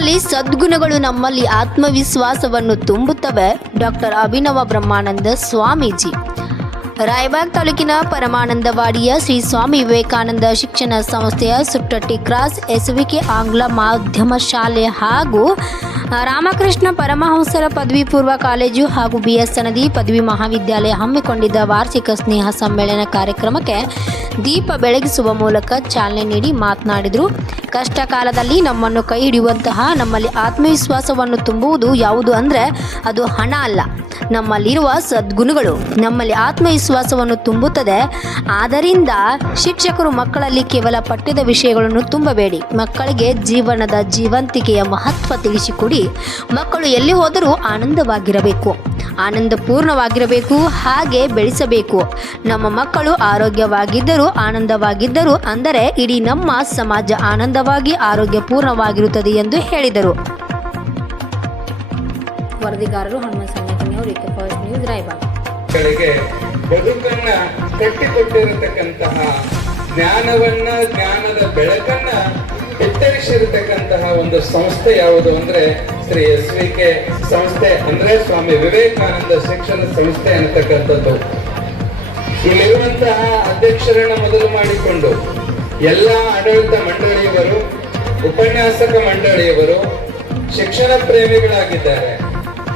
ಮಕ್ಕಳಲ್ಲಿ ಸದ್ಗುಣಗಳು ನಮ್ಮಲ್ಲಿ ಆತ್ಮವಿಶ್ವಾಸವನ್ನು ತುಂಬುತ್ತವೆ. ಡಾಕ್ಟರ್ ಅಭಿನವ ಬ್ರಹ್ಮಾನಂದ ಸ್ವಾಮೀಜಿ. ರಾಯಬಾಗ್ ತಾಲೂಕಿನ ಪರಮಾನಂದವಾಡಿಯ ಶ್ರೀ ಸ್ವಾಮಿ ವಿವೇಕಾನಂದ ಶಿಕ್ಷಣ ಸಂಸ್ಥೆಯ ಸುಟ್ಟಟ್ಟಿ ಕ್ರಾಸ್ ಎಸ್ವಿಕೆ ಆಂಗ್ಲ ಮಾಧ್ಯಮ ಶಾಲೆ ಹಾಗೂ ರಾಮಕೃಷ್ಣ ಪರಮಹಂಸರ ಪದವಿ ಪೂರ್ವ ಕಾಲೇಜು ಹಾಗೂ ಬಿ ಎಸ್ ಸನದಿ ಪದವಿ ಮಹಾವಿದ್ಯಾಲಯ ಹಮ್ಮಿಕೊಂಡಿದ್ದ ವಾರ್ಷಿಕ ಸ್ನೇಹ ಸಮ್ಮೇಳನ ಕಾರ್ಯಕ್ರಮಕ್ಕೆ ದೀಪ ಬೆಳಗಿಸುವ ಮೂಲಕ ಚಾಲನೆ ನೀಡಿ ಮಾತನಾಡಿದರು. ಕಷ್ಟ ಕಾಲದಲ್ಲಿ ನಮ್ಮನ್ನು ಕೈ ಹಿಡಿಯುವಂತಹ ನಮ್ಮಲ್ಲಿ ಆತ್ಮವಿಶ್ವಾಸವನ್ನು ತುಂಬುವುದು ಯಾವುದು ಅಂದರೆ ಅದು ಹಣ ಅಲ್ಲ. ನಮ್ಮಲ್ಲಿರುವ ಸದ್ಗುಣಗಳು ನಮ್ಮಲ್ಲಿ ಆತ್ಮವಿಶ್ವಾಸವನ್ನು ತುಂಬುತ್ತದೆ. ಆದ್ದರಿಂದ ಶಿಕ್ಷಕರು ಮಕ್ಕಳಲ್ಲಿ ಕೇವಲ ಪಠ್ಯದ ವಿಷಯಗಳನ್ನು ತುಂಬಬೇಡಿ. ಮಕ್ಕಳಿಗೆ ಜೀವನದ ಜೀವಂತಿಕೆಯ ಮಹತ್ವ ತಿಳಿಸಿಕೊಡಿ. ಮಕ್ಕಳು ಎಲ್ಲಿ ಹೋದರೂ ಆನಂದವಾಗಿರಬೇಕು. ಆನಂದಪೂರ್ಣವಾಗಿರಬೇಕು, ಹಾಗೆ ಬೆಳೆಸಬೇಕು. ನಮ್ಮ ಮಕ್ಕಳು ಆರೋಗ್ಯವಾಗಿದ್ದರೂ ಆನಂದವಾಗಿದ್ದರು ಅಂದರೆ ಇಡೀ ನಮ್ಮ ಸಮಾಜ ಆನಂದವಾಗಿ, ಆರೋಗ್ಯಪೂರ್ಣವಾಗಿರುತ್ತದೆ ಎಂದು ಹೇಳಿದರು. ವರದಿಗಾರರು ಹನುಮಂತ ಸಣ್ಣಕಿನಿಯವರು ಫಸ್ಟ್ ನ್ಯೂಸ್ ರಾಯಬಾಗ ಬದುಕನ್ನ ಕಟ್ಟಿಕೊಟ್ಟಿರತಕ್ಕಂತಹ ಜ್ಞಾನವನ್ನ, ಜ್ಞಾನದ ಬೆಳಕನ್ನ ಎತ್ತರಿಸಿರತಕ್ಕಂತಹ ಒಂದು ಸಂಸ್ಥೆ ಯಾವುದು ಅಂದ್ರೆ ಶ್ರೀ ಎಸ್ ವಿ ಕೆ ಸಂಸ್ಥೆ ಅಂದ್ರೆ ಸ್ವಾಮಿ ವಿವೇಕಾನಂದ ಶಿಕ್ಷಣ ಸಂಸ್ಥೆ ಅನ್ನತಕ್ಕಂಥದ್ದು. ಇಲ್ಲಿರುವಂತಹ ಅಧ್ಯಕ್ಷರನ್ನ ಮೊದಲು ಮಾಡಿಕೊಂಡು ಎಲ್ಲ ಆಡಳಿತ ಮಂಡಳಿಯವರು, ಉಪನ್ಯಾಸಕ ಮಂಡಳಿಯವರು ಶಿಕ್ಷಣ ಪ್ರೇಮಿಗಳಾಗಿದ್ದಾರೆ.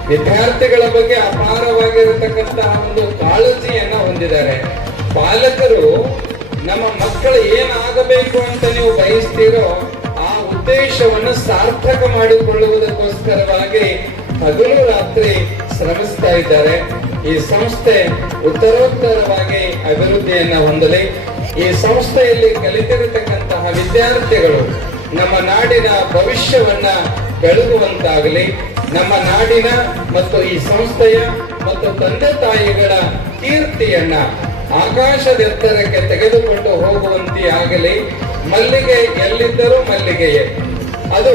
ವಿದ್ಯಾರ್ಥಿಗಳ ಬಗ್ಗೆ ಅಪಾರವಾಗಿರತಕ್ಕಂತಹ ಒಂದು ಕಾಳಜಿಯನ್ನ ಹೊಂದಿದ್ದಾರೆ. ಪಾಲಕರು ನಮ್ಮ ಮಕ್ಕಳು ಏನಾಗಬೇಕು ಅಂತ ನೀವು ಬಯಸ್ತೀರೋ ಆ ಉದ್ದೇಶವನ್ನು ಸಾರ್ಥಕ ಮಾಡಿಕೊಳ್ಳುವುದಕ್ಕೋಸ್ಕರವಾಗಿ ಹಗಲು ರಾತ್ರಿ ಶ್ರಮಿಸ್ತಾ ಇದ್ದಾರೆ. ಈ ಸಂಸ್ಥೆ ಉತ್ತರೋತ್ತರವಾಗಿ ಅಭಿವೃದ್ಧಿಯನ್ನ ಹೊಂದಲಿ. ಈ ಸಂಸ್ಥೆಯಲ್ಲಿ ಕಲಿತಿರತಕ್ಕಂತಹ ವಿದ್ಯಾರ್ಥಿಗಳು ನಮ್ಮ ನಾಡಿನ ಭವಿಷ್ಯವನ್ನ ಬೆಳಗುವಂತಾಗಲಿ ನಮ್ಮ ನಾಡಿನ ಮತ್ತು ಈ ಸಂಸ್ಥೆಯ ಮತ್ತು ತಂದೆ ತಾಯಿಗಳ ಕೀರ್ತಿಯನ್ನ ಆಕಾಶದ ಎತ್ತರಕ್ಕೆ ತೆಗೆದುಕೊಂಡು ಹೋಗುವಂತೆ ಆಗಲಿ. ಮಲ್ಲಿಗೆ ಎಲ್ಲಿದ್ದರೂ ಮಲ್ಲಿಗೆಯೇ. ಅದು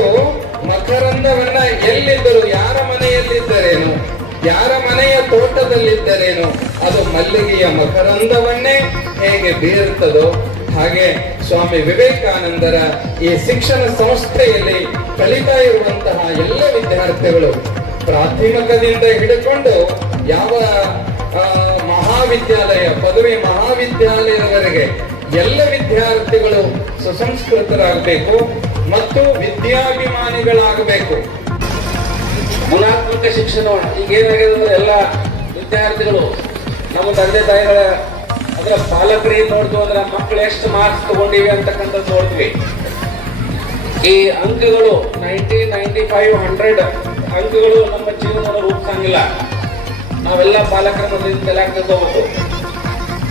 ಮಕರಂದವನ್ನ ಎಲ್ಲಿದ್ದರೂ ಯಾರ ಮನೆಯಲ್ಲಿದ್ದರೇನು? ಯಾರ ಮನೆಯ ತೋಟದಲ್ಲಿದ್ದರೇನು? ಅದು ಮಲ್ಲಿಗೆಯ ಮಕರಂದವನ್ನೇ ಹೇಗೆ ಬೀರುತ್ತದೋ ಹಾಗೆ ಸ್ವಾಮಿ ವಿವೇಕಾನಂದರ ಈ ಶಿಕ್ಷಣ ಸಂಸ್ಥೆಯಲ್ಲಿ ಕಲಿತಾ ಇರುವಂತಹ ಎಲ್ಲ ವಿದ್ಯಾರ್ಥಿಗಳು ಪ್ರಾಥಮಿಕದಿಂದ ಹಿಡಿಕೊಂಡು ಯಾವ ಮಹಾವಿದ್ಯಾಲಯ, ಪದವಿ ಮಹಾವಿದ್ಯಾಲಯದವರೆಗೆ ಎಲ್ಲ ವಿದ್ಯಾರ್ಥಿಗಳು ಸುಸಂಸ್ಕೃತರಾಗಬೇಕು ಮತ್ತು ವಿದ್ಯಾಭಿಮಾನಿಗಳಾಗಬೇಕು. ಗುಣಾತ್ಮಕ ಶಿಕ್ಷಣ ಈಗ ಏನಾಗಿದೆ ಎಲ್ಲ ವಿದ್ಯಾರ್ಥಿಗಳು, ನಮ್ಮ ತಂದೆ ತಾಯಿಗಳ ಅದರ ಪಾಲಕರು ಏನ್ ನೋಡ್ತೀವಿ ಅಂದ್ರೆ ಮಕ್ಕಳು ಎಷ್ಟು ಮಾರ್ಕ್ಸ್ ತಗೊಂಡಿವೆ ಅಂತಕ್ಕಂಥದ್ದು ನೋಡ್ತೀವಿ. ಈ ಅಂಕಗಳು ನೈಂಟಿ ನೈಂಟಿ ಫೈವ್ ಹಂಡ್ರೆಡ್ ಅಂಕಗಳು ನಮ್ಮ ಜೀವನ ರೂಪಿಸಂಗಿಲ್ಲ ನಾವೆಲ್ಲ ಪಾಲಕರ ಮೊದಲಿಂದ ತಲೆ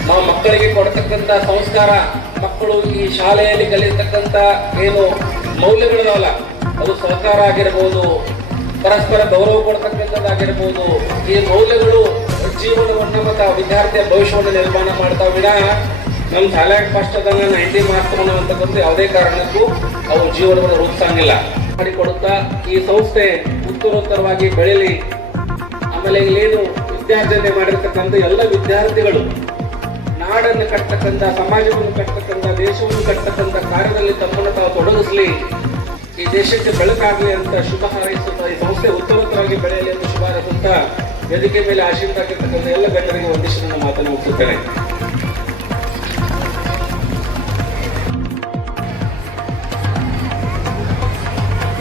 ನಾವು ಮಕ್ಕಳಿಗೆ ಕೊಡ್ತಕ್ಕಂಥ ಸಂಸ್ಕಾರ, ಮಕ್ಕಳು ಈ ಶಾಲೆಯಲ್ಲಿ ಕಲಿಯತಕ್ಕಂಥ ಏನು ಮೌಲ್ಯಗಳಿದಾವಲ್ಲ, ಅದು ಸಹಕಾರ ಆಗಿರ್ಬೋದು, ಪರಸ್ಪರ ಗೌರವ ಕೊಡ್ತಕ್ಕಂಥದ್ದಾಗಿರ್ಬೋದು, ಈ ಮೌಲ್ಯಗಳು ಜೀವನವನ್ನು ಮತ್ತು ಆ ವಿದ್ಯಾರ್ಥಿಯ ಭವಿಷ್ಯವನ್ನು ನಿರ್ಮಾಣ ಮಾಡ್ತಾ ವಿಡ ನಮ್ಮ ಶಾಲೆಯಾಗ ಫಸ್ಟ್ ಅದನ್ನ ನೈಂಟಿ ಮಾರ್ಕ್ಸ್ ಅಂತಕ್ಕಂಥ ಯಾವುದೇ ಕಾರಣಕ್ಕೂ ಅವು ಜೀವನವನ್ನು ರೂಪಿಸಂಗಿಲ್ಲ. ಮಾಡಿಕೊಡುತ್ತಾ ಈ ಸಂಸ್ಥೆ ಉತ್ತರೋತ್ತರವಾಗಿ ಬೆಳೆಯಲಿ. ಆಮೇಲೆ ಇಲ್ಲೇನು ವಿದ್ಯಾರ್ಜನೆ ಮಾಡಿರ್ತಕ್ಕಂಥ ಎಲ್ಲ ವಿದ್ಯಾರ್ಥಿಗಳು ನಾಡನ್ನು ಕಟ್ಟತಕ್ಕಂಥ, ಸಮಾಜವನ್ನು ಕಟ್ಟತಕ್ಕಂಥ, ದೇಶವನ್ನು ಕಟ್ಟತಕ್ಕಂಥ ಕಾರ್ಯದಲ್ಲಿ ತಮ್ಮನ್ನು ತಾವು ತೊಡಗಿಸಲಿ. ಈ ದೇಶಕ್ಕೆ ಬೆಳಕಾಗಲಿ ಅಂತ ಶುಭ ಹಾರೈಸುತ್ತಾ ಈ ಸಂಸ್ಥೆ ಉತ್ತರೋತ್ತರವಾಗಿ ಬೆಳೆಯಲಿ ಎಂದು ಶುಭ ಹಾರೈಸುತ್ತಾ ವೇದಿಕೆ ಮೇಲೆ ಆಶೀರ್ವಾದಕ್ಕಿರ್ತಕ್ಕಂಥ ಎಲ್ಲ ಗಣ್ಯರಿಗೆ ಒಂದಿಷ್ಟು ಮಾತನ್ನು ಮುಗಿಸುತ್ತೇನೆ.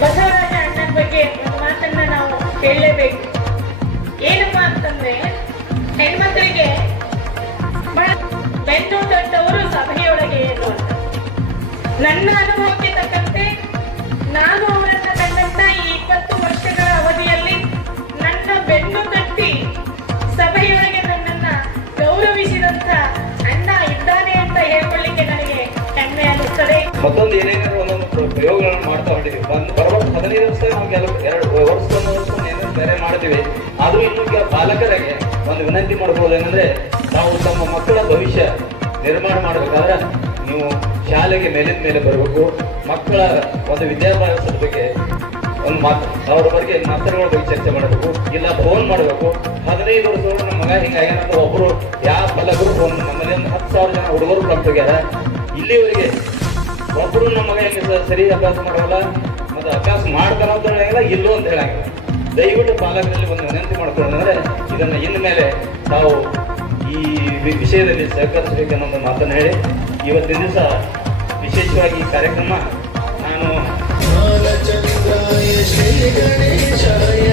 ಬಸವರಾಜ ಅಣ್ಣನ ಬಗ್ಗೆ ಒಂದು ಮಾತನ್ನ ನಾವು ಹೇಳಲೇಬೇಕು. ಏನಪ್ಪಾ ಅಂತಂದ್ರೆ ಹೆಣ್ಮಕ್ಳಿಗೆ ಬೆನ್ನು ತಟ್ಟವರು ಸಭೆಯೊಳಗೆ ಏನು ಅಂತ ನನ್ನ ಅನುಭವಕ್ಕೆ ತಕ್ಕಂತೆ ನಾನು ಮತ್ತೊಂದು ಏನೇನಾದ್ರು ಒಂದೊಂದು ಪ್ರ- ಪ್ರಯೋಗಗಳನ್ನು ಮಾಡ್ತಾ ಹೊಂಟಿದ್ವಿ ಒಂದು ಬರಬೇಕು ಹದಿನೈದು ವರ್ಷ ನಾವು ಕೆಲವು ಎರಡು ವರ್ಷ ಏನೇನು ಬೇರೆ ಮಾಡ್ತೀವಿ ಆದರೂ ಇನ್ನು ಕೆಲ ಪಾಲಕರಿಗೆ ಒಂದು ವಿನಂತಿ ಮಾಡ್ಬೋದು ಏನಂದ್ರೆ ನಾವು ತಮ್ಮ ಮಕ್ಕಳ ಭವಿಷ್ಯ ನಿರ್ಮಾಣ ಮಾಡಬೇಕಾದ್ರೆ ನೀವು ಶಾಲೆಗೆ ಮೇಲಿನ ಮೇಲೆ ಬರಬೇಕು. ಮಕ್ಕಳ ಒಂದು ವಿದ್ಯಾಭ್ಯಾಸದ ಬಗ್ಗೆ ಒಂದು ಮಾತು ಅವ್ರ ಬಗ್ಗೆ ಮಾತುಗಳ ಬಗ್ಗೆ ಚರ್ಚೆ ಮಾಡಬೇಕು. ಇಲ್ಲ ಫೋನ್ ಮಾಡಬೇಕು. ಹದಿನೈದು ವರ್ಷದೊಳಗೆ ನಮ್ಮ ಮಗ ಹಿಂಗಾಗ್ಯಾನಂದ್ರೆ ಒಬ್ಬರು ಯಾವ ಪಾಲಕರು ಫೋನ್ ನಮ್ಮಲ್ಲಿ ಒಂದು ಹತ್ತು ಸಾವಿರ ಜನ ಹುಡುಗರು ಕಂಪ್ಯಾರ ಇಲ್ಲಿವರೆಗೆ ಒಬ್ಬರು ನಮ್ಮ ಮಗ ಸರಿ ಅಭ್ಯಾಸ ಮಾಡೋಲ್ಲ, ಮತ್ತು ಅಭ್ಯಾಸ ಮಾಡ್ತಾರ ಅಂತ ಹೇಳಲ್ಲ ಇಲ್ಲೋ ಅಂತ ಹೇಳಂಗಿಲ್ಲ. ದಯವಿಟ್ಟು ಪಾಲಕರಲ್ಲಿ ಒಂದು ವಿನಂತಿ ಮಾಡ್ಕೊಳ್ಳೋದಂದ್ರೆ, ಇದನ್ನು ಮೇಲೆ ತಾವು ಈ ವಿಷಯದಲ್ಲಿ ಸಹಕರಿಸಬೇಕೆನ್ನೋ ಮಾತನ್ನು ಹೇಳಿ. ಇವತ್ತಿನ ದಿವಸ ವಿಶೇಷವಾಗಿ ಈ ಕಾರ್ಯಕ್ರಮ ನಾನು ಶ್ರೀ ಗಣೇಶಾಯ